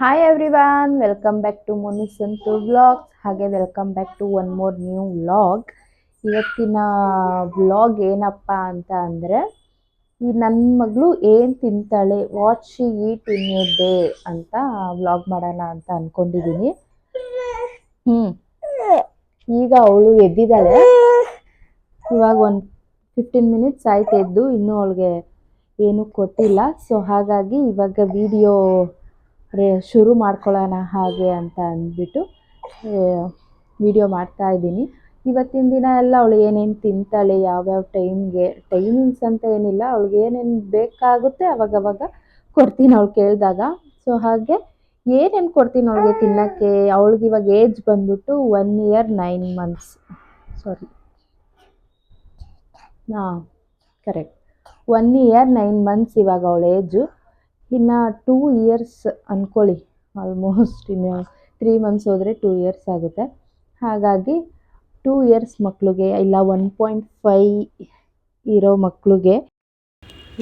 Hi everyone, welcome back to Munisanthu vlogs. ಹಾಗೆ welcome back to one more new vlog. ಇವತ್ತಿನ vlog ಏನಪ್ಪ ಅಂತ ಅಂದರೆ, ಈ ನನ್ನ ಮಗಳು ಏನು ತಿಂತಾಳೆ, what she eat in a day ಅಂತ ವ್ಲಾಗ್ ಮಾಡೋಣ ಅಂತ ಅಂದ್ಕೊಂಡಿದ್ದೀನಿ. ಈಗ ಅವಳು ಎದ್ದಿದ್ದಾಳೆ. ಇವಾಗ ಒಂದು 15 ಮಿನಿಟ್ಸ್ ಆಯ್ತು ಎದ್ದು, ಇನ್ನೂ ಅವಳಿಗೆ ಏನೂ ಕೊಟ್ಟಿಲ್ಲ. ಸೊ ಹಾಗಾಗಿ ಇವಾಗ ವಿಡಿಯೋ ಶುರು ಮಾಡ್ಕೊಳ್ಳೋಣ ಹಾಗೆ ಅಂತ ಅಂದ್ಬಿಟ್ಟು ವಿಡಿಯೋ ಮಾಡ್ತಾ ಇದ್ದೀನಿ. ಇವತ್ತಿನ ದಿನ ಎಲ್ಲ ಅವಳು ಏನೇನು ತಿಂತಾಳೆ, ಯಾವ್ಯಾವ ಟೈಮಿಂಗ್ಸ್ ಅಂತ ಏನಿಲ್ಲ, ಅವಳಿಗೆ ಏನೇನು ಬೇಕಾಗುತ್ತೆ ಅವಾಗವಾಗ ಕೊಡ್ತೀನಿ ಅವಳು ಕೇಳಿದಾಗ. ಸೊ ಹಾಗೆ ಏನೇನು ಕೊಡ್ತೀನಿ ಅವಳಿಗೆ ತಿನ್ನೋಕ್ಕೆ. ಅವಳಿಗೆ ಇವಾಗ ಏಜ್ ಬಂದ್ಬಿಟ್ಟು 1 ಇಯರ್ 9 ಮಂತ್ಸ್, ಸಾರಿ ಕರೆಕ್ಟ್ 1 ಇಯರ್ 9 ಮಂತ್ಸ್ ಇವಾಗ ಅವಳ ಏಜು. ಇನ್ನು 2 ಇಯರ್ಸ್ ಅಂದ್ಕೊಳ್ಳಿ, ಆಲ್ಮೋಸ್ಟ್ ಇನ್ನು 3 ಮಂತ್ಸ್ ಹೋದರೆ 2 ಇಯರ್ಸ್ ಆಗುತ್ತೆ. ಹಾಗಾಗಿ 2 ಇಯರ್ಸ್ ಮಕ್ಕಳಿಗೆ ಇಲ್ಲ 1.5 ಇರೋ ಮಕ್ಕಳಿಗೆ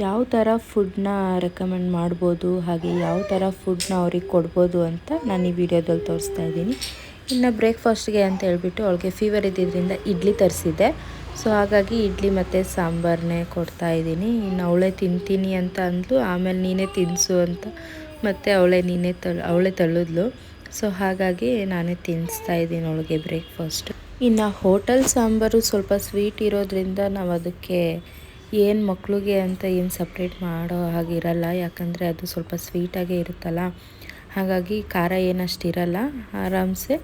ಯಾವ ಥರ ಫುಡ್ನ ರೆಕಮೆಂಡ್ ಮಾಡ್ಬೋದು, ಹಾಗೆ ಯಾವ ಥರ ಫುಡ್ನ ಅವ್ರಿಗೆ ಕೊಡ್ಬೋದು ಅಂತ ನಾನು ಈ ವಿಡಿಯೋದಲ್ಲಿ ತೋರಿಸ್ತಾ ಇದ್ದೀನಿ. ಇನ್ನು ಬ್ರೇಕ್ಫಾಸ್ಟ್ಗೆ ಅಂತ ಹೇಳ್ಬಿಟ್ಟು ಅವಳಿಗೆ ಫೀವರ್ ಇದ್ದಿದ್ದರಿಂದ ಇಡ್ಲಿ ತರಿಸಿದ್ದೆ. ಸೊ ಹಾಗಾಗಿ ಇಡ್ಲಿ ಮತ್ತು ಸಾಂಬಾರನ್ನೇ ಕೊಡ್ತಾಯಿದ್ದೀನಿ. ಇನ್ನು ಅವಳೇ ತಿಂತೀನಿ ಅಂತ ಅಂದ್ಲು, ಆಮೇಲೆ ನೀನೇ ತಿನ್ನಿಸು ಅಂತ ಮತ್ತು ಅವಳೇ ತಳ್ಳಿದ್ಲು. ಸೊ ಹಾಗಾಗಿ ನಾನೇ ತಿನ್ನಿಸ್ತಾ ಇದ್ದೀನಿ ಅವಳಿಗೆ ಬ್ರೇಕ್ಫಾಸ್ಟ್. ಇನ್ನು ಹೋಟೆಲ್ ಸಾಂಬಾರು ಸ್ವಲ್ಪ ಸ್ವೀಟ್ ಇರೋದ್ರಿಂದ ನಾವು ಅದಕ್ಕೆ ಏನು ಮಕ್ಕಳಿಗೆ ಅಂತ ಏನು ಸಪ್ರೇಟ್ ಮಾಡೋ ಹಾಗಿರಲ್ಲ, ಯಾಕಂದರೆ ಅದು ಸ್ವಲ್ಪ ಸ್ವೀಟಾಗೇ ಇರುತ್ತಲ್ಲ. ಹಾಗಾಗಿ ಖಾರ ಏನಷ್ಟು ಇರಲ್ಲ, ಆರಾಮ್ಸೆ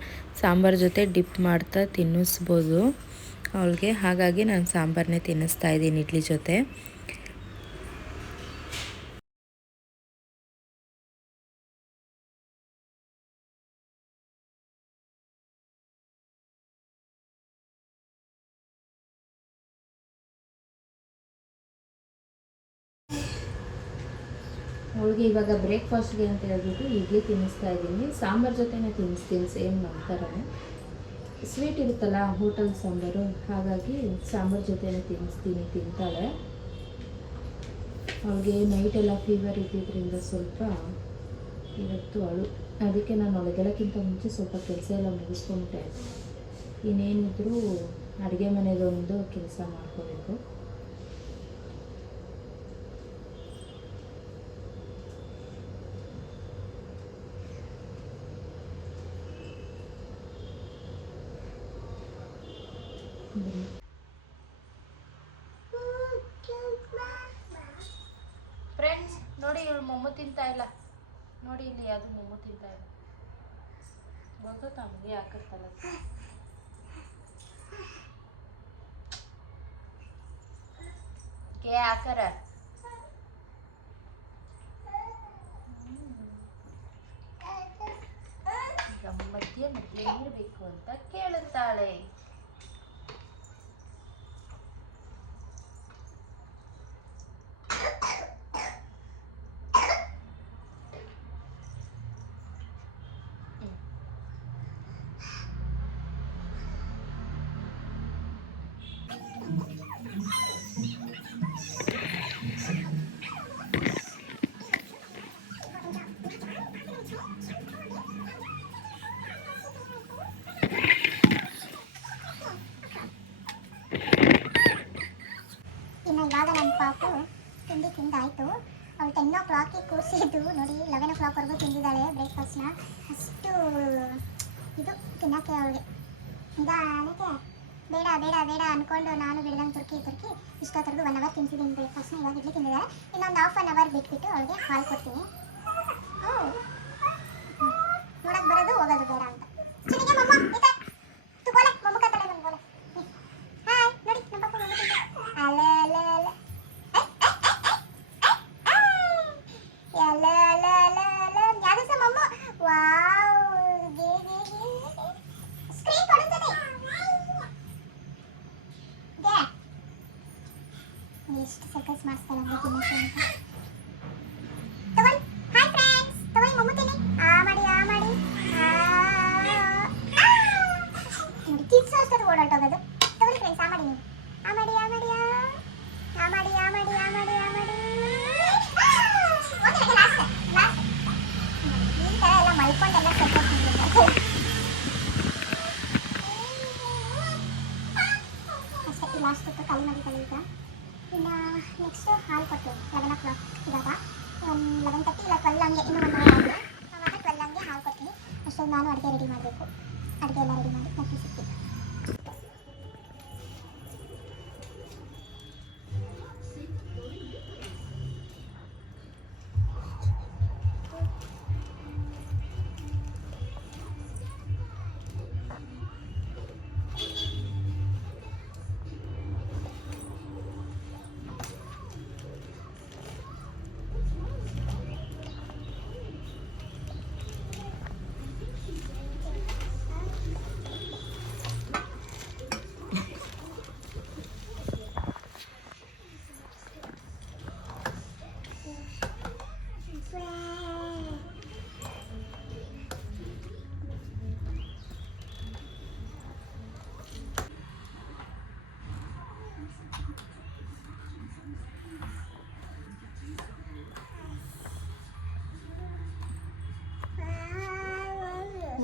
ಸಾಂಬಾರು ಜೊತೆ ಡಿಪ್ ಮಾಡ್ತಾ ತಿನ್ನಿಸ್ಬೋದು ಅವಳಿಗೆ. ಹಾಗಾಗಿ ನಾನು ಸಾಂಬಾರನ್ನೇ ತಿನ್ನಿಸ್ತಾ ಇದ್ದೀನಿ ಇಡ್ಲಿ ಜೊತೆ. ಅವಳಿಗೆ ಇವಾಗ ಬ್ರೇಕ್ಫಾಸ್ಟ್ಗೆ ಅಂತ ಹೇಳ್ಬಿಟ್ಟು ಇಡ್ಲಿ ತಿನ್ನಿಸ್ತಾ ಇದ್ದೀನಿ. ಸಾಂಬಾರು ಜೊತೆನೇ ತಿನ್ನಿಸ್ತೀನಿ, ಸೇಮ್ ನಮ್ಮ ಥರನೇ. ಸ್ವೀಟ್ ಇರುತ್ತಲ್ಲ ಹೋಟೆಲ್ ಸಾಂಬಾರು, ಹಾಗಾಗಿ ಸಾಂಬಾರು ಜೊತೆನೇ ತಿನ್ನಿಸ್ತೀನಿ, ತಿಂತಾಳೆ. ಅವಳಿಗೆ ನೈಟೆಲ್ಲ ಫೀವರ್ ಇದ್ದಿದ್ದರಿಂದ ಸ್ವಲ್ಪ ಇವತ್ತು ಅದಕ್ಕೆ ನಾನು ಅವಳಿಗೆಲ್ಲಕ್ಕಿಂತ ಮುಂಚೆ ಸ್ವಲ್ಪ ಕೆಲಸ ಎಲ್ಲ ಮುಗಿಸ್ಕೊಂಡೆ. ಇನ್ನೇನಿದ್ರೂ ಅಡುಗೆ ಮನೆಯದೊಂದು ಕೆಲಸ ಮಾಡ್ಕೋಬೇಕು. ಫ್ರೆಂಡ್ಸ್ ನೋಡಿ, ಇವಳು ಮೊಮ್ಮು ತಿಂತಾ ಇಲ್ಲ ನೋಡಿ, ಇಲ್ಲಿ ಯಾವುದು ಮೊಮ್ಮು ತಿಂತಾ ಇಲ್ಲ, ಗೊತ್ತಾ ನಮಗೆ ಹಾಕತ್ತಲ್ಲ. ಕೇ ಹಾಕರ ಮಧ್ಯೆ ನೀರು ಬೇಕು ಅಂತ ಕೇಳುತ್ತಾಳೆ. ಇವಾಗ ನನ್ನ ಪಾಪು ತಿಂಡಿ ತಿಂದಾಯಿತು. ಅವಳು 10 o'clock ಕೂರಿಸಿದ್ದು ನೋಡಿ, 11 o'clockವರೆಗೂ ತಿಂದಿದ್ದಾಳೆ ಬ್ರೇಕ್ಫಾಸ್ಟ್ನ. ಅಷ್ಟು ಇದು ತಿನ್ನೋಕ್ಕೆ ಅವಳಿಗೆ ನಿಧಾನಕ್ಕೆ ಬೇಡ ಬೇಡ ಬೇಡ ಅಂದ್ಕೊಂಡು ನಾನು ಬಿಡ್ದಂಗೆ ತುರ್ಕಿ ಇಷ್ಟೊತ್ತರೆಗೂ 1 hour ತಿಂತಿದ್ದೀನಿ ಬ್ರೇಕ್ಫಾಸ್ಟ್ನ. ಇವಾಗ ಇಡ್ಲಿ ತಿಂದಿದ್ದಾಳೆ. ಇನ್ನೊಂದು ½ an hour ಬಿಟ್ಬಿಟ್ಟು ಅವಳಿಗೆ ಹಾಲು ಕೊಡ್ತೀನಿ. ನೋಡಕ್ಕೆ ಬರೋದು ಹೋಗೋದು ಬೇಡ ಅಂತ. ಚಿನಿಗೆ ಮಮ್ಮ ಇದೆ ತುಗೋಲೆ ಮಮ್ಮ ಕತ್ತಲೆ ಬಂದ್ಬೋಲೆ. ಹಾಯ್ ನೋಡಿ ನಮ್ಮ ಪಾಪ ಮಮ್ಮ ತಿಂತ ಅಲೆ ಅಲೆ ಅಲೆ ಅಲೆ ಅಲೆ ಅಲೆ ಅಲೆ ಯಾರು ಸಹ ಮಮ್ಮ. ವಾವ್ ಸ್ಕ್ರೀನ್ ಕೊಡುತ್ತದೆ. ಎಷ್ಟು ಸರ್ಕಸ್ ಮಾಡಿಸ್ತಾಳೆ ಅಂದರೆ ತಿನ್ನೋಕ್ಕೆ ಅಂತ. ತಗೊಳ್ಳಿ ಮಲ್ಕೊಂಡೆಲ್ಲ ಸೆಟ್ ಅಷ್ಟೇ. ಲಾಸ್ಟ್ ಹೊತ್ತು ಖಾಲಿ ಮಾಡಿದ್ದಾಳೆ ಈಗ. ಇನ್ನು ನೆಕ್ಸ್ಟ್ ಹಾಲು ಕೊಟ್ಟೆ 11 o'clock ಇವಾಗ 11:30 ಇಲ್ಲ 12 ಹಂಗೆ ಇನ್ನೂ 1 hour ಆಗಿದೆ. ಆವಾಗ 12 ಹಂಗೆ ಹಾಲು ಕೊಡ್ತೀನಿ. ಅಷ್ಟೊಂದು ನಾನು ಅಡುಗೆ ರೆಡಿ ಮಾಡಬೇಕು. ಅಡುಗೆ ಎಲ್ಲ ರೆಡಿ ಮಾಡಿ ಮತ್ತೆ ಸಿಗ್ತೀನಿ.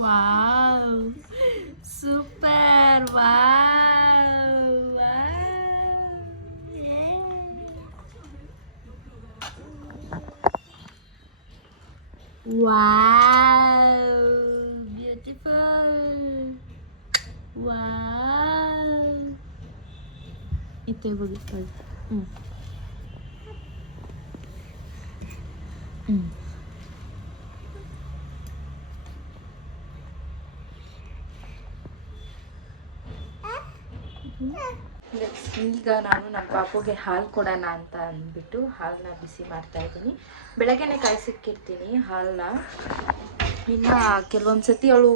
Wow super wow wow beautiful wow ಇತ್ತೆ ಹೋಗಿ ಈಗ ನಾನು ನಮ್ಮ ಪಾಪುಗೆ ಹಾಲು ಕೊಡೋಣ ಅಂತ ಅಂದ್ಬಿಟ್ಟು ಹಾಲನ್ನ ಬಿಸಿ ಮಾಡ್ತಾ ಇದ್ದೀನಿ. ಬೆಳಗ್ಗೆನೆ ಕಾಯಿಸಿಕ್ಕಿರ್ತೀನಿ ಹಾಲನ್ನ. ಇನ್ನು ಕೆಲವೊಂದು ಸತಿ ಅವಳು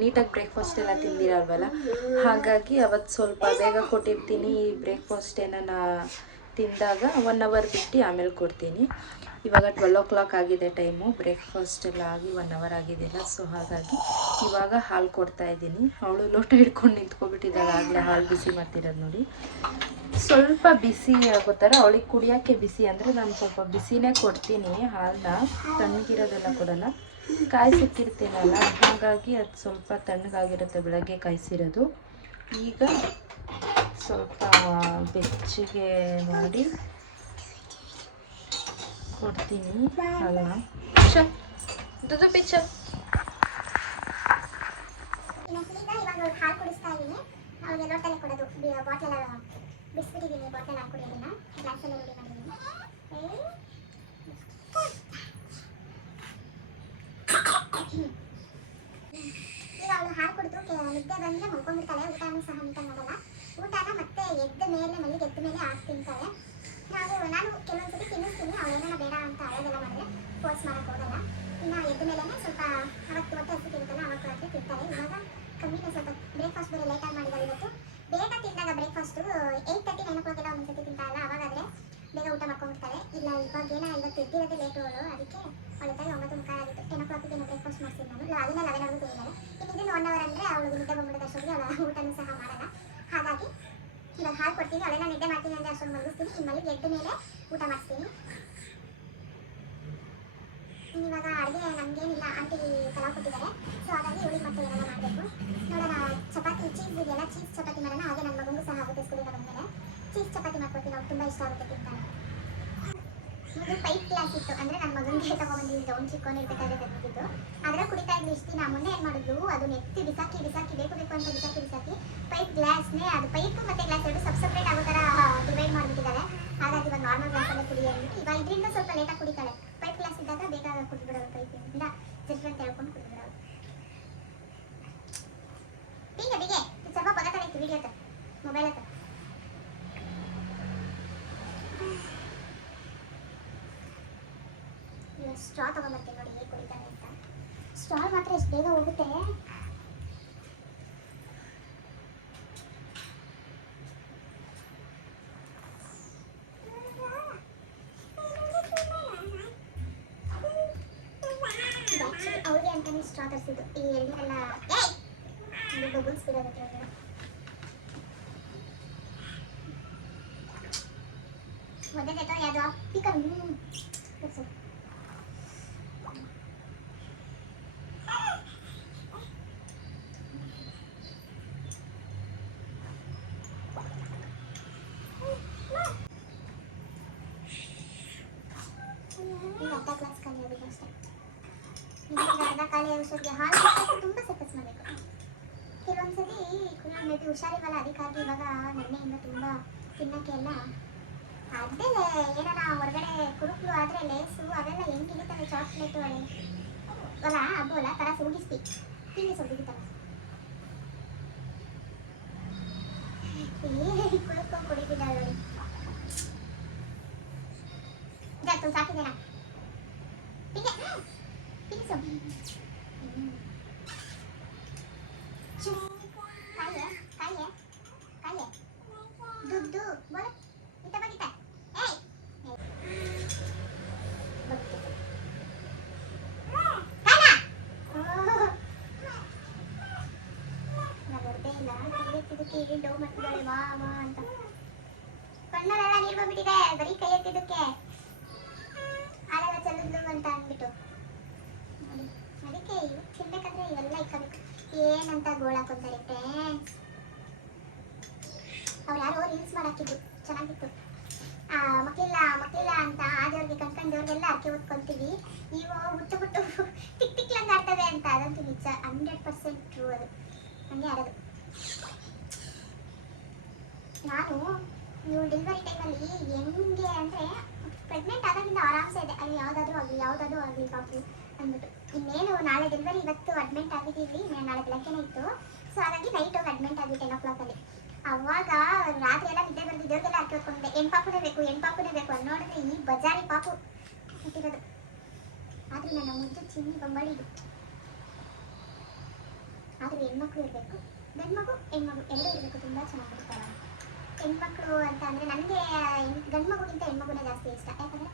ನೀಟಾಗಿ ಬ್ರೇಕ್ಫಾಸ್ಟ್ ಎಲ್ಲ ತಿಂದಿರಲ್ವಲ್ಲ, ಹಾಗಾಗಿ ಅವತ್ತು ಸ್ವಲ್ಪ ಬೇಗ ಕೊಟ್ಟಿರ್ತೀನಿ. ಬ್ರೇಕ್ಫಾಸ್ಟ್ ಏನಾನ ತಿಂದಾಗ 1 hour ಬಿಟ್ಟು ಆಮೇಲೆ ಕೊಡ್ತೀನಿ. ಇವಾಗ 12 o'clock ಆಗಿದೆ ಟೈಮು. ಬ್ರೇಕ್ಫಾಸ್ಟ್ ಎಲ್ಲ ಆಗಿ 1 hour ಆಗಿದೆಯಲ್ಲ, ಸೊ ಹಾಗಾಗಿ ಇವಾಗ ಹಾಲು ಕೊಡ್ತಾ ಇದ್ದೀನಿ. ಅವಳು ಲೋಟ ಹಿಡ್ಕೊಂಡು ನಿಂತ್ಕೊಬಿಟ್ಟಿದ್ದಾಳೆ, ಆಗಲೇ ಹಾಲು ಬಿಸಿ ಮಾಡ್ತಿರೋದು ನೋಡಿ. ಸ್ವಲ್ಪ ಬಿಸಿ ಆಗೋ ಥರ ಅವಳಿಗೆ ಕುಡಿಯೋಕ್ಕೆ ಬಿಸಿ ಅಂದರೆ ನಾನು ಸ್ವಲ್ಪ ಬಿಸಿನೇ ಕೊಡ್ತೀನಿ ಹಾಲನ್ನ, ತಣ್ಣಗಿರೋದೆಲ್ಲ ಕೊಡೋಲ್ಲ. ಕಾಯಿಸಿಕ್ಕಿರ್ತೀನಲ್ಲ, ಹಾಗಾಗಿ ಅದು ಸ್ವಲ್ಪ ತಣ್ಣಗಾಗಿರುತ್ತೆ ಬೆಳಗ್ಗೆ ಕಾಯಿಸಿರೋದು. ಈಗ ಸ್ವಲ್ಪ ಬೆಚ್ಚಗೆ ಮಾಡಿ ಕೊಡ್ತೀನಿ ಹಾಲನ್ನ. ದುಡ್ಡು ಬಿಚ್ಚ ಇವಾಗ ಹಾಲು ಕುಡಿಸ್ತಾ ಇದ್ದೀನಿ. ಅವ್ರಿಗೆ ಲೋಟಲ್ಲೇ ಕೊಡೋದು, ಬಾಟ್ಲೆಲ್ಲ ಬಿಸ್ಬಿಟ್ಟಿದ್ದೀನಿ. ಬಾಟ್ಲೆಲ್ಲ ಹಾಲು ಕುಡಿಯೋದನ್ನ ಗ್ಲಾಸಲ್ಲಿ ರೆಡಿ ಮಾಡಿದ್ದೀನಿ. ಈಗ ಅವಳು ಹಾಲು ಕುಡಿದು ನಿದ್ದೆ ಬಂದರೆ ಮಲ್ಕೊಂಡ್ಬಿಡ್ತಾಳೆ. ಊಟನೂ ಸಹ ನೀಟಾಗಿ ಮಾಡಲ್ಲ. ಊಟನ ಮತ್ತೆ ಎದ್ದ ಮೇಲೆ ಮಲ್ಲಿಗೆ ಎದ್ದ ಮೇಲೆ ಹಾಕಿ ತಿಂತಾಳೆ. ನಾನು ಕೆಲವೊಂದ್ಸತಿ ತಿನ್ನಿಸ್ತೀನಿ. ಅವಳು ಏನಾರ ಬೇಡ ಅಂತ ಅಳೋದೆಲ್ಲ ಮಾಡಿದ್ರೆ ಫೋರ್ಸ್ ಮಾಡೋಕ್ಕೆ ಹೋಗಲ್ಲ. ಇನ್ನು ಎದ್ದ ಮೇಲೇ ಸ್ವಲ್ಪ ಅವತ್ತು ಹೊಟ್ಟೆ ಹಸಿ ತಿಂತಾನೆ, ಅವಾಗ ರಾತ್ರಿ ತಿಂತಾರೆ. ಇವಾಗ ಕಮ್ಮಿನೇ, ಸ್ವಲ್ಪ ಬ್ರೇಕ್ಫಾಸ್ಟ್ ಬೇರೆ ಲೇಟಾಗಿ ಮಾಡಿದ್ದಾಳೆ ಇವತ್ತು. ಬೇಗ ತಿಂದಾಗ ಬ್ರೇಕ್ಫಾಸ್ಟು 8:30 9 o'clock ಎಲ್ಲ ಒಂದ್ಸತಿ ತಿಂತಾಳಲ್ಲ, ಅವಾಗಾದರೆ ಬೇಗ ಊಟ ಮಾಡ್ಕೊಂಡ್ಬಿಡ್ತಾಳೆ. ಇಲ್ಲ ಇವಾಗೇನ ಇವತ್ತು ಎದ್ದಿರೋದೇ ಲೇಟು ಅವಳು, ಅದಕ್ಕೆ ಅವಳು ತಾಯಿ 9:30 ಆಗಿತ್ತು. 10 o'clock ಬ್ರೇಕ್ಫಾಸ್ಟ್ ಮಾಡ್ತೀನಿ ನಾನು. ಅದನ್ನ 11 ತಿಂತಾಳೆ. ಇನ್ನಿದ್ದು 1 hour ಅಂದರೆ ಅವಳು ನಿದ್ದೆ ಬಂದ್ಬಿಡೋದು ಅಷ್ಟೊಂದು ಅವಳ ಊಟನೂ ಸಹ ಮಾಡಲ್ಲ. ಹಾಗಾಗಿ ಇವಾಗ ಹಾಲು ಕೊಡ್ತೀನಿ. ಅವಳೆಲ್ಲ ನಿದ್ದೆ ಮಾಡ್ತೀನಿ ಅಂದರೆ ಅಷ್ಟೊಂದು ಮಲಗಿಸ್ತೀನಿ. ಇನ್ನು ಮಲ್ಲಿಗೆ ಎದ್ದ ಮೇಲೆ ಊಟ ಮಾಡಿಸ್ತೀನಿ. ಇವಾಗ ಅಡುಗೆ ನಮಗೇನಿಲ್ಲ, ಆಂಟಿ ಪಲಾವ್ ಕೊಟ್ಟಿದ್ದಾರೆ. ಸೊ ಹಾಗಾಗಿ ಇವಳಿಗೆ ಮತ್ತೆ ಏನೆಲ್ಲ ಮಾಡಬೇಕು ನೋಡೋಣ. ಚಪಾತಿ ಚೀಸ್ ಇದೆಯಲ್ಲ, ಚೀಸ್ ಚಪಾತಿ ಮಾಡೋಣ. ಹಾಗೆ ನನ್ನ ಮಗನಿಗೂ ಸಹ ಆಗುತ್ತೆ ಸ್ಕೂಲಿಂದ ಬಂದಮೇಲೆ ಚೀಸ್ ಚಪಾತಿ ಮಾಡ್ಕೊಡ್ತೀನಿ. ಅವ್ರು ತುಂಬ ಇಷ್ಟ ಆಗುತ್ತೆ ತಿಂತಾನೆ. ಇದು ಪೈಪ್ ಗ್ಲಾಸ್ ಇತ್ತು, ಅಂದರೆ ನನ್ನ ಮಗನಿಗೆ ತಗೊಂಡ್ಬಂದಿದ್ದು. ಅವ್ನು ಚಿಕ್ಕವನು ಇರಬೇಕಾದ್ರೆ ತಂದಿದ್ದು. ಅದರ ಕುಡಿತಾ ಇದ್ದು ಇಷ್ಟು ದಿನ. ಮೊನ್ನೆ ಏನು ಮಾಡಿದ್ಲು, ಅದು ನೆತ್ತಿ ಬಿಸಾಕಿ ಬೇಕು ಅಂತ ಬಿಸಾಕಿ ಪೈಪ್ ಗ್ಲಾಸ್ನೇ, ಅದು ಪೈಪ್ ಮತ್ತು ಗ್ಲಾಸ್ ಎರಡು ಸಪ್ರೇಟ್ ಆಗೋ ಥರ ಡಿವೈಡ್ ಮಾಡಿಬಿಟ್ಟಿದ್ದಾರೆ. ಹಾಗಾಗಿ ಇವಾಗ ನಾರ್ಮಲ್ ಗ್ಲಾಸಲ್ಲೇ ಕುಡಿಯ ಅಂದ್ಬಿಟ್ಟು ಇವಾಗ ಇದರಿಂದ ಸ್ವಲ್ಪ ಲೇಟಾಗಿ ಕುಡಿತಾಳೆ. ಪೈಪ್ ಗ್ಲಾಸ್ ಇದ್ದಾಗ ಬೇಗ ಕುಡಿದ್ಬಿಡೋದು, ಪೈಪಿಂದ ಜಸ್ಟ್ ಅಂತ ಹೇಳ್ಕೊಂಡು ಕುಡಿದ್ಬಿಡೋದು. ಬಿಗೆ ಸ್ವಲ್ಪ ಬಗತಾಳೆ ಇತ್ತು ವಿಡಿಯೋ ಹತ್ರ, ಮೊಬೈಲ್ ಹತ್ರ. ಸ್ಟ್ರಾ ತಗೊಂಡ್ಬರ್ತೀನಿ ನೋಡಿ ಹೇಗೆ ಕುಡಿತಾನೆ ಅಂತ. ಸ್ಟ್ರಾ ಮಾತ್ರ ಎಷ್ಟು ಬೇಗ ಹೋಗುತ್ತೆ. ಅವ್ರಿಗೆ ಅಂತಾನೆ ಸ್ಟ್ರಾ ತರಿಸಿದ್ದು. ಈ ಎಣ್ಣೆಲ್ಲ ಬಬಲ್ಸ್ ಬಿಡೋದಕ್ಕೆ ಮೊದಲೇ ಯಾವುದು ಪಿಕಲ್ ಅರ್ಧ ಖಾಲಿ ಔಷಧಿಗೆ ಹಾಲು ತುಂಬ ಸೆಪಸ್ ಮಾಡಬೇಕು. ಕೆಲವೊಂದ್ಸತಿ ಮೇ ಬಿ ಹುಷಾರಿರಲ್ಲ, ಅದಕ್ಕಾಗಿ ಇವಾಗ ನೆನ್ನೆಯಿಂದ ತುಂಬ ತಿನ್ನೋಕ್ಕೆ ಎಲ್ಲ ಅದೇ ಏನಾರ ಹೊರಗಡೆ ಕುರುಕ್ಲು ಆದರೆ ಲೇಸು ಅವೆಲ್ಲ ಹೆಂಗೆ ಇಳಿತಾವೆ ಚಾಕ್ಲೇಟು ಅಲ್ಲ ಹಬ್ಬ ಅಲ್ಲ ತರ ಹೋಗಿಸ್ತಿ ತಿನ್ನಿ ಸೊಬ್ಬಿಗಿತ್ತಲ್ಲ ಕುರುಕ್ಕೊಂಡು ಕುಡಿದಿಲ್ಲ ನೋಡಿ. ಇದಾಯ್ತು ಸಾಕಿದೇನಾ ಹೀಗೆ ತಿನ್ನಿಸು. ಕಾಯೆ ಕಾಯೆ ಕಾಯೆ ದುಡ್ಡು ಬೋಲ ಇತ್ತ ಬಗಿತ ಏಯ್ ಡೋ ಮಾಡ್ತಿದ್ದಾಳೆ ಮಾ ಅಂತ ಕಣ್ಣಲ್ಲೆಲ್ಲ ನೀರು ಬಂದ್ಬಿಟ್ಟಿದೆ ಬರೀ ಕೈ ಎತ್ತಿದ್ದಕ್ಕೆ ಹಾಲೆಲ್ಲ ಚೆಲ್ಲಿದ್ಲು ಅಂತ ಅಂದ್ಬಿಟ್ಟು ನೋಡಿ. ಅದಕ್ಕೆ ಇವು ತಿನ್ಬೇಕಾದ್ರೆ ಇವೆಲ್ಲ ಇಕ್ಕಬೇಕು. ಏನಂತ ಗೋಳಾಕೊಂತಾರೆ ಫ್ರೆಂಡ್ಸ್. ಅವ್ರು ಯಾರೋ ರೀಲ್ಸ್ ಮಾಡಾಕಿದ್ರು ಚೆನ್ನಾಗಿತ್ತು. ಮಕ್ಕಳಿಲ್ಲ ಅಂತ ಆದವ್ರಿಗೆ ಕಣ್ಕಂಡವ್ರಿಗೆಲ್ಲ ಅರ್ಕೆ ಓದ್ಕೊಂತೀವಿ, ಇವು ಹುಟ್ಟು ಟಿಕ್ ಟಿಕ್ಲಂಗೆ ಆಡ್ತವೆ ಅಂತ. ಅದಂತೂ ನಿಜ, 100% ಟ್ರೂ. ಅದು ಹಂಗೆ ಆಡೋದು. ನಾನು ನೀವು ಡೆಲಿವರಿ ಟೈಮಲ್ಲಿ ಹೆಂಗೆ ಅಂದರೆ ಪ್ರೆಗ್ನೆಂಟ್ ಆದಾಗಿಂದ ಆರಾಮ್ಸೆ ಇದೆ, ಅಲ್ಲಿ ಯಾವುದಾದ್ರೂ ಆಗಲಿ ಪಾಪು ಅಂದ್ಬಿಟ್ಟು. ಇನ್ನೇನು ನಾಳೆ ಡೆಲಿವರಿ, ಇವತ್ತು ಅಡ್ಮಿಂಟ್ ಆಗಿದ್ದೀವಿ, ನಾಳೆ ಬೆಳಗ್ಗೆನೇ ಇತ್ತು. ಸೊ ಹಾಗಾಗಿ ನೈಟ್ ಹೋಗಿ ಅಡ್ಮಿಂಟ್ ಆಗಿ 10 o'clock. ಅವಾಗ ರಾತ್ರಿ ಎಲ್ಲ ನಿದ್ದೆ ಬರ್ದಿದ್ದವ್ರಿಗೆಲ್ಲ ಅರ್ಕೆ ಹೊತ್ಕೊಂಡಿದ್ದೆ, ಹೆಣ್ಪಾಪುನೇ ಬೇಕು ಅನ್ನೋಡಿದ್ರೆ ಈ ಬಜಾರಿ ಪಾಪು ಹುಟ್ಟಿರೋದು. ಆದರೂ ನನ್ನ ಮುದ್ದು ಚಿನ್ನಿ ಬೊಂಬಳಿದು. ಆದರೂ ಹೆಣ್ಮಕ್ಳು ಇರಬೇಕು, ಗಂಡು ಮಗು ಹೆಣ್ಮಗು ಎರಡೂ ಇರಬೇಕು, ತುಂಬ ಚೆನ್ನಾಗಿರ್ತಾರೆ. ಹೆಣ್ಮಕ್ಳು ಅಂತ ಅಂದರೆ ನನಗೆ ಗಂಡು ಮಗುಗಿಂತ ಹೆಣ್ಮಗುನೇ ಜಾಸ್ತಿ ಇಷ್ಟ. ಯಾಕಂದರೆ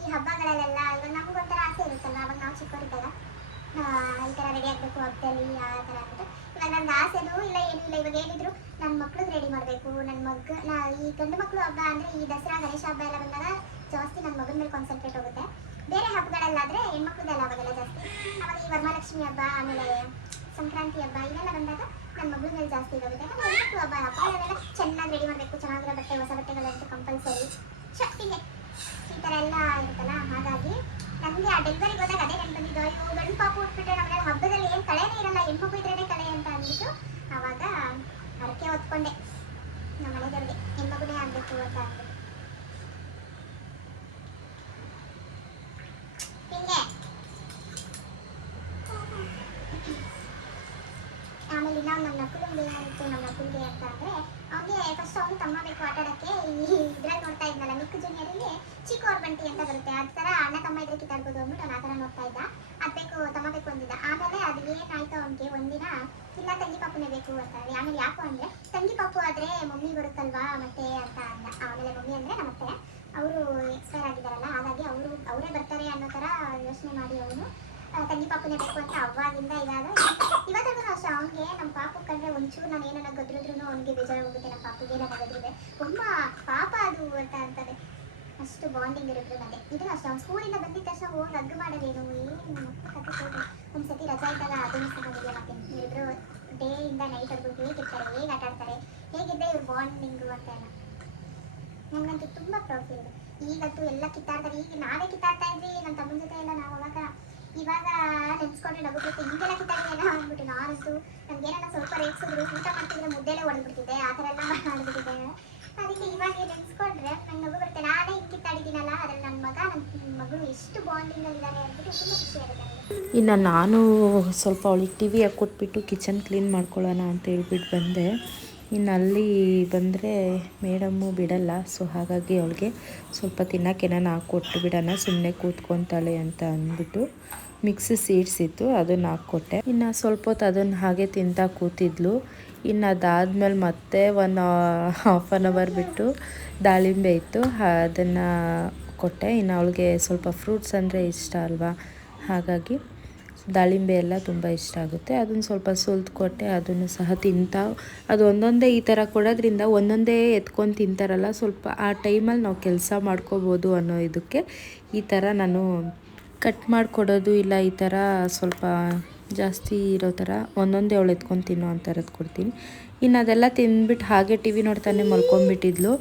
ಈ ಹಬ್ಬಗಳಲ್ಲೆಲ್ಲ ಇವಾಗ ನಮಗೊಂಥರ ಆಸೆ ಇರುತ್ತಲ್ಲ, ಅವಾಗ ನಾವು ಚಿಕ್ಕವರಿದ್ದಾಗ ಈ ಥರ ರೆಡಿ ಆಗಬೇಕು ಹಬ್ಬದಲ್ಲಿ ಆ ಥರ ಅಂದ್ಬಿಟ್ಟು. ಇವಾಗ ನನಗೆ ಆಸೆನೂ ಇಲ್ಲ ಏನೂ ಇಲ್ಲ. ಇವಾಗ ಏನಿದ್ರು ನನ್ನ ಮಕ್ಳಿಗೆ ರೆಡಿ ಮಾಡಬೇಕು. ಈ ಗಂಡು ಮಕ್ಕಳು ಹಬ್ಬ ಅಂದರೆ ಈ ದಸರಾ ಗಣೇಶ ಹಬ್ಬ ಎಲ್ಲ ಬಂದಾಗ ಜಾಸ್ತಿ ನನ್ನ ಮಗನ ಮೇಲೆ ಕಾನ್ಸಂಟ್ರೇಟ್ ಹೋಗುತ್ತೆ. ಬೇರೆ ಹಬ್ಬಗಳಲ್ಲಾದರೆ ಹೆಣ್ಮಕ್ಳದೆಲ್ಲ ಅವಾಗೆಲ್ಲ ಜಾಸ್ತಿ. ಆವಾಗ ಈ ವರಮಹಾಲಕ್ಷ್ಮಿ ಹಬ್ಬ, ಆಮೇಲೆ ಸಂಕ್ರಾಂತಿ ಹಬ್ಬ ಇವೆಲ್ಲ ಬಂದಾಗ ನನ್ನ ಮಗಳ ಮೇಲೆ ಜಾಸ್ತಿ ಇದಾಗುತ್ತೆ. ಯಾಕಂದರೆ ಹೆಣ್ಮಕ್ಳು ಹಬ್ಬಗಳೆಲ್ಲ ಚೆನ್ನಾಗಿ ರೆಡಿ ಮಾಡಬೇಕು, ಚೆನ್ನಾಗಿರೋ ಬಟ್ಟೆ, ಹೊಸ ಬಟ್ಟೆಗಳಂತೂ ಕಂಪಲ್ಸರಿ. ಶಕ್ತಿಗೆ ಈ ಥರ ಎಲ್ಲ ಇರುತ್ತಲ್ಲ, ಹಾಗಾಗಿ ನನಗೆ ಆ ಡೆಲಿವರಿಗೆ ಹೋದಾಗ ಅದೇ ನೆನ್ಪು ಬಂದಿದ್ದು. ಇವು ಗಂಡು ಪಾಪು ಉಟ್ಬಿಟ್ರೆ ನಮಗೆ ಹಬ್ಬದಲ್ಲಿ ಏನು ಕಳೆನೇ ಇರಲ್ಲ, ಹೆಣ್ಮಗು ಇದ್ರೇ ಕಳೆ ಅಂತ ಅಂದ್ಬಿಟ್ಟು ಆವಾಗ ಅರಕೆ ಹೊತ್ಕೊಂಡೆ ನಮ್ಮ ಮನೆದವ್ರಿಗೆ, ಹೆಣ್ಮಗುನೇ ಆಗಬೇಕು ಅಂತ ಅಂದ್ಬಿಟ್ಟು. ಹಿಂಗೆ ಆಮೇಲೆ ಇನ್ನೂ ನಮ್ಮ ನಕುಲಿಗೆ ಏನಾಯಿತು, ನಮ್ಮ ನಕುಲಿಗೆ ಅಂತ ಅಂದರೆ ಅವನಿಗೆ ಫಸ್ಟ್ ಅವನು ತಮ್ಮ ಬೇಕು ಆಟ ಆಡೋಕ್ಕೆ. ಇದ್ರಲ್ಲಿ ನೋಡ್ತಾ ಇದ್ನಲ್ಲ ನಿಕ್ಕು ಜೂನಿಯರಲ್ಲಿ ಚಿಕ್ಕ ಬಂಟಿ ಅಂತ ಬರುತ್ತೆ, ಆ ಥರ ಅಣ್ಣ ತಮ್ಮ ಇದ್ರೆ ಕಿತ್ತಾಡ್ಬೋದು ಅಂದ್ಬಿಟ್ಟು ಅವ್ನು ಆ ಥರ ನೋಡ್ತಾ ಇದ್ದ. ಅದು ಬೇಕು ತಮ್ಮ ಬೇಕು ಅಂದಿದ್ದ. ಆಮೇಲೆ ಅದು ಏನಾಯ್ತು ಅವನಿಗೆ ಒಂದಿನ ಇಲ್ಲ ತಂಗಿ ಪಾಪುನೇ ಬೇಕು ಅಂತ. ಆಮೇಲೆ ಯಾಕೋ ಅಂದರೆ ತಂಗಿ ಪಾಪು ಆದರೆ ಮಮ್ಮಿ ಬರುತ್ತಲ್ವಾ ಮತ್ತೆ ಅಂತ ಅಂದ. ಆಮೇಲೆ ಮಮ್ಮಿ ಅಂದರೆ ನಮ್ಮತ್ತೆ ಅವರು ಎಕ್ಸ್ಪೈರ್ ಆಗಿದ್ದಾರಲ್ಲ, ಹಾಗಾಗಿ ಅವರೇ ಬರ್ತಾರೆ ಅನ್ನೋ ಥರ ಯೋಚನೆ ಮಾಡಿ ಅವನು ತಂಗಿ ಪಾಪುನೇ ಬೇಕು ಅಂತ ಅವಾಗಿಂದ ಇವಾಗ ಇವತ್ತಾಗೂ ಅಷ್ಟೇ. ಅವನಿಗೆ ನಮ್ಮ ಪಾಪು ಕಂಡ್ರೆ ಒಂಚೂರು ನಾನು ಏನನ್ನ ಗದ್ರಿದ್ರು ಅವನಿಗೆ ಬೇಜಾರು ಹೋಗುತ್ತೆ. ನಮ್ಮ ಪಾಪುಗೆ ನನ್ನ ಗದ್ರಿದೆ ಅಮ್ಮ ಪಾಪ ಅದು ಅಂತ ಅಂತಾರೆ. ಅಷ್ಟು ಬಾಂಡಿಂಗ್ ಇರುತ್ತೆ. ಮತ್ತೆ ಇದನ್ನು ಅಷ್ಟೇ, ಅವ್ನು ಸ್ಕೂಲಿಂದ ಬಂದಿದ್ದ ತಕ್ಷಣ ಹೋಗಿ ಹಗ್ ಮಾಡೋದೇನು ಏನು ಮಕ್ಕಳು ಕತೆ ಹೋಗಿ ಒಂದ್ಸತಿ ರಜಾ ಇದ್ದಾಗ ಅದನ್ನು ಸಹ ಬಂದಿದೆ. ಮತ್ತೆ ಇಬ್ಬರು ಡೇ ಇಂದ ನೈಟ್ವರೆಗೂ ಹೇಗಿರ್ತಾರೆ, ಹೇಗೆ ಆಟ ಆಡ್ತಾರೆ, ಹೇಗಿದ್ದೆ ಇವ್ರು ಬಾಂಡಿಂಗು ಅಂತ ಎಲ್ಲ ನನಗಂತೂ ತುಂಬ ಪ್ರೌಡ್ ಫೀಲ್ ಇದೆ. ಈಗಂತೂ ಎಲ್ಲ ಕಿತ್ತಾಡ್ತಾರೆ. ಈಗ ನಾವೇ ಕಿತ್ತಾಡ್ತಾ ಇದ್ವಿ ನನ್ನ ತಮ್ಮನ ಜೊತೆ ಎಲ್ಲ. ನಾವು ಇವಾಗ ನೆನ್ಸ್ಕೊಂಡ್ರೆ ನಗು ಬರುತ್ತೆ, ಹಿಂಗೆಲ್ಲ ಕಿತ್ತಾಡಿದೆಲ್ಲ ಅಂದ್ಬಿಟ್ಟು. ನಾನಂತೂ ನಮ್ಗೇನ ಸ್ವಲ್ಪ ರೇಗ್ಸಿದ್ರು ಊಟ ಮಾಡ್ತಿದ್ರೆ ಮುದ್ದೆಲೆ ಹೊಡೆದ್ಬಿಡ್ತಿದ್ದೆ, ಆ ಥರ ಎಲ್ಲ ಮಾಡಿಬಿಟ್ಟಿದ್ದೆ. ಅದಕ್ಕೆ ಇವಾಗ ನೆನ್ಸ್ಕೊಂಡ್ರೆ ನಂಗೆ ನಗು ಬರುತ್ತೆ. ನಾನೇ ಹಿಂಗೆ ಕಿತ್ತಾಡಿದ್ದೀನಲ್ಲ, ಅದ್ರಲ್ಲಿ ನನ್ನ ಮಗಳು ಎಷ್ಟು ಬಾಂಡಿಂಗಲ್ಲಿದ್ದಾರೆ ಅಂದ್ಬಿಟ್ಟು ತುಂಬ ಖುಷಿ ಆಗುತ್ತೆ. ಇನ್ನು ನಾನು ಸ್ವಲ್ಪ ಅವಳಿಗೆ ಟಿ ವಿ ಹಾಕ್ಕೊಟ್ಬಿಟ್ಟು ಕಿಚನ್ ಕ್ಲೀನ್ ಮಾಡ್ಕೊಳ್ಳೋಣ ಅಂತ ಹೇಳ್ಬಿಟ್ಟು ಬಂದೆ. ಇನ್ನು ಅಲ್ಲಿ ಬಂದರೆ ಮೇಡಮ್ಮು ಬಿಡಲ್ಲ. ಸೊ ಹಾಗಾಗಿ ಅವಳಿಗೆ ಸ್ವಲ್ಪ ತಿನ್ನೋಕೆ ಏನಾನ ಹಾಕ್ಕೊಟ್ಟು ಬಿಡೋಣ, ಸುಮ್ಮನೆ ಕೂತ್ಕೊತಾಳೆ ಅಂತ ಅಂದ್ಬಿಟ್ಟು ಮಿಕ್ಸ್ ಸೀಡ್ಸ್ ಇತ್ತು, ಅದನ್ನು ಹಾಕ್ಕೊಟ್ಟೆ. ಇನ್ನು ಸ್ವಲ್ಪ ಹೊತ್ತು ಅದನ್ನು ಹಾಗೆ ತಿಂತಾ ಕೂತಿದ್ಲು. ಇನ್ನು ಅದಾದಮೇಲೆ ಮತ್ತೆ 1.5 hour ಬಿಟ್ಟು ದಾಳಿಂಬೆ ಇತ್ತು, ಅದನ್ನು ಕೊಟ್ಟೆ. ಇನ್ನು ಅವಳಿಗೆ ಸ್ವಲ್ಪ ಫ್ರೂಟ್ಸ್ ಅಂದರೆ ಇಷ್ಟ ಅಲ್ವಾ, ಹಾಗಾಗಿ ದಾಳಿಂಬೆ ಎಲ್ಲ ತುಂಬ ಇಷ್ಟ ಆಗುತ್ತೆ. ಅದನ್ನು ಸ್ವಲ್ಪ ಸುಲ್ದು ಕೊಟ್ಟೆ, ಅದನ್ನು ಸಹ ತಿಂತಾ. ಅದು ಒಂದೊಂದೇ ಈ ಥರ ಕೊಡೋದ್ರಿಂದ ಒಂದೊಂದೇ ಎತ್ಕೊಂಡು ತಿಂತಾರಲ್ಲ, ಸ್ವಲ್ಪ ಆ ಟೈಮಲ್ಲಿ ನಾವು ಕೆಲಸ ಮಾಡ್ಕೋಬೋದು ಅನ್ನೋ ಇದಕ್ಕೆ ಈ ಥರ ನಾನು ಕಟ್ ಮಾಡಿಕೊಡೋದು. ಇಲ್ಲ ಈ ಥರ ಸ್ವಲ್ಪ ಜಾಸ್ತಿ ಇರೋ ಥರ ಒಂದೊಂದೇ ಅವಳು ಎತ್ಕೊಂಡು ತಿನ್ನೋ ಅಂಥರದ್ದು ಕೊಡ್ತೀನಿ. ಇನ್ನು ಅದೆಲ್ಲ ತಿಂದ್ಬಿಟ್ಟು ಹಾಗೆ ಟಿ ವಿ ನೋಡ್ತಾನೆ ಮಲ್ಕೊಂಡ್ಬಿಟ್ಟಿದ್ಲು.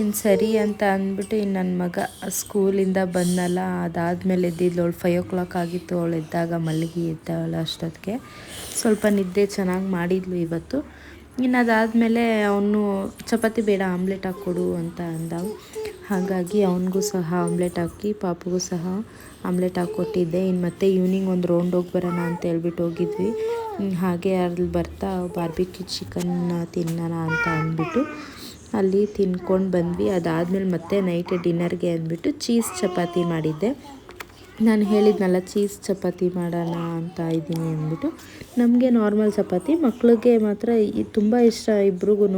ಇನ್ನು ಸರಿ ಅಂತ ಅಂದ್ಬಿಟ್ಟು ಇನ್ನು ನನ್ನ ಮಗ ಸ್ಕೂಲಿಂದ ಬಂದಲ್ಲ, ಅದಾದಮೇಲೆ ಎದ್ದಿದ್ಲು. ಅವಳು 5 o'clock ಆಗಿತ್ತು ಅವಳು ಎದ್ದಾಗ, ಮಲ್ಲಿಗೆ ಎದ್ದಾವಲ್ಲ ಅಷ್ಟೊತ್ತಿಗೆ. ಸ್ವಲ್ಪ ನಿದ್ದೆ ಚೆನ್ನಾಗಿ ಮಾಡಿದ್ಲು ಇವತ್ತು. ಇನ್ನು ಅದಾದಮೇಲೆ ಅವನು ಚಪಾತಿ ಬೇಡ ಆಮ್ಲೆಟ್ ಹಾಕ್ಕೊಡು ಅಂತ ಅಂದ. ಹಾಗಾಗಿ ಅವನಿಗೂ ಸಹ ಆಮ್ಲೆಟ್ ಹಾಕಿ ಪಾಪುಗೂ ಸಹ ಆಮ್ಲೆಟ್ ಹಾಕ್ಕೊಟ್ಟಿದ್ದೆ. ಇನ್ನು ಮತ್ತೆ ಈವ್ನಿಂಗ್ ಒಂದು ರೌಂಡ್ ಹೋಗಿ ಬರೋಣ ಅಂತ ಹೇಳ್ಬಿಟ್ಟು ಹೋಗಿದ್ವಿ. ಹಾಗೆ ಅಲ್ಲಿ ಬರ್ತಾ ಬಾರ್ಬಿಕ್ಯೂ ಚಿಕನ್ ತಿನ್ನೋಣ ಅಂತ ಅಂದ್ಬಿಟ್ಟು ಅಲ್ಲಿ ತಿನ್ಕೊಂಡು ಬಂದ್ವಿ. ಅದಾದಮೇಲೆ ಮತ್ತೆ ನೈಟ್ ಡಿನ್ನರ್ಗೆ ಅಂದ್ಬಿಟ್ಟು ಚೀಸ್ ಚಪಾತಿ ಮಾಡಿದ್ದೆ. ನಾನು ಹೇಳಿದ್ನಲ್ಲ ಚೀಸ್ ಚಪಾತಿ ಮಾಡೋಣ ಅಂತ ಇದ್ದೀನಿ ಅಂದ್ಬಿಟ್ಟು. ನಮಗೆ ನಾರ್ಮಲ್ ಚಪಾತಿ, ಮಕ್ಳಿಗೆ ಮಾತ್ರ ತುಂಬ ಇಷ್ಟ ಇಬ್ರಿಗೂ.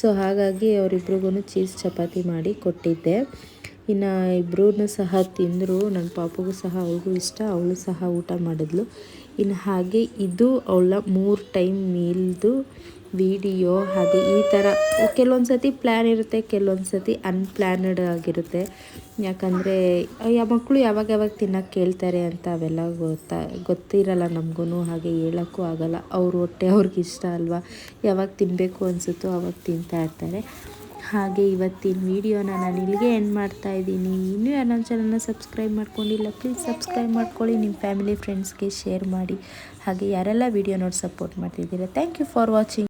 ಸೊ ಹಾಗಾಗಿ ಅವರಿಬ್ರಿಗೂ ಚೀಸ್ ಚಪಾತಿ ಮಾಡಿ ಕೊಟ್ಟಿದ್ದೆ. ಇನ್ನು ಇಬ್ಬರೂ ಸಹ ತಿಂದರು. ನನ್ನ ಪಾಪುಗೂ ಸಹ ಅವಳಿಗೂ ಇಷ್ಟ, ಅವಳು ಸಹ ಊಟ ಮಾಡಿದ್ಲು. ಇನ್ನು ಹಾಗೆ ಇದು ಅವಳ 3 ಟೈಮ್ ಮೀಲ್ದು ವಿಡಿಯೋ. ಹಾಗೆ ಈ ಥರ ಕೆಲವೊಂದು ಸತಿ ಪ್ಲ್ಯಾನ್ ಇರುತ್ತೆ, ಕೆಲವೊಂದು ಸತಿ ಅನ್ಪ್ಲ್ಯಾನಡ್ ಆಗಿರುತ್ತೆ. ಯಾಕಂದರೆ ಮಕ್ಕಳು ಯಾವಾಗ ತಿನ್ನೋಕ್ಕೆ ಕೇಳ್ತಾರೆ ಅಂತ ಅವೆಲ್ಲ ಗೊತ್ತಿರಲ್ಲ ನಮಗೂ. ಹಾಗೆ ಹೇಳೋಕ್ಕೂ ಆಗೋಲ್ಲ. ಅವ್ರ ಹೊಟ್ಟೆ ಅವ್ರಿಗೆ ಇಷ್ಟ ಅಲ್ವಾ, ಯಾವಾಗ ತಿನ್ನಬೇಕು ಅನಿಸುತ್ತೋ ಆವಾಗ ತಿಂತಾ ಇರ್ತಾರೆ. ಹಾಗೆ ಇವತ್ತಿನ ವೀಡಿಯೋನ ನಾನು ಇಲ್ಲಿಗೆ ಎಂಡ್ ಮಾಡ್ತಾಯಿದ್ದೀನಿ. ಇನ್ನೂ ಯಾರು ನನ್ನ ಚಾನಲ್ನ ಸಬ್ಸ್ಕ್ರೈಬ್ ಮಾಡ್ಕೊಂಡಿಲ್ಲ, ಪ್ಲೀಸ್ ಸಬ್ಸ್ಕ್ರೈಬ್ ಮಾಡ್ಕೊಳ್ಳಿ. ನಿಮ್ಮ ಫ್ಯಾಮಿಲಿ ಫ್ರೆಂಡ್ಸ್ಗೆ ಶೇರ್ ಮಾಡಿ. ಹಾಗೆ ಯಾರೆಲ್ಲ ವೀಡಿಯೋ ನೋಡಿ ಸಪೋರ್ಟ್ ಮಾಡ್ತಿದ್ದೀರಾ, ಥ್ಯಾಂಕ್ ಯು ಫಾರ್ ವಾಚಿಂಗ್.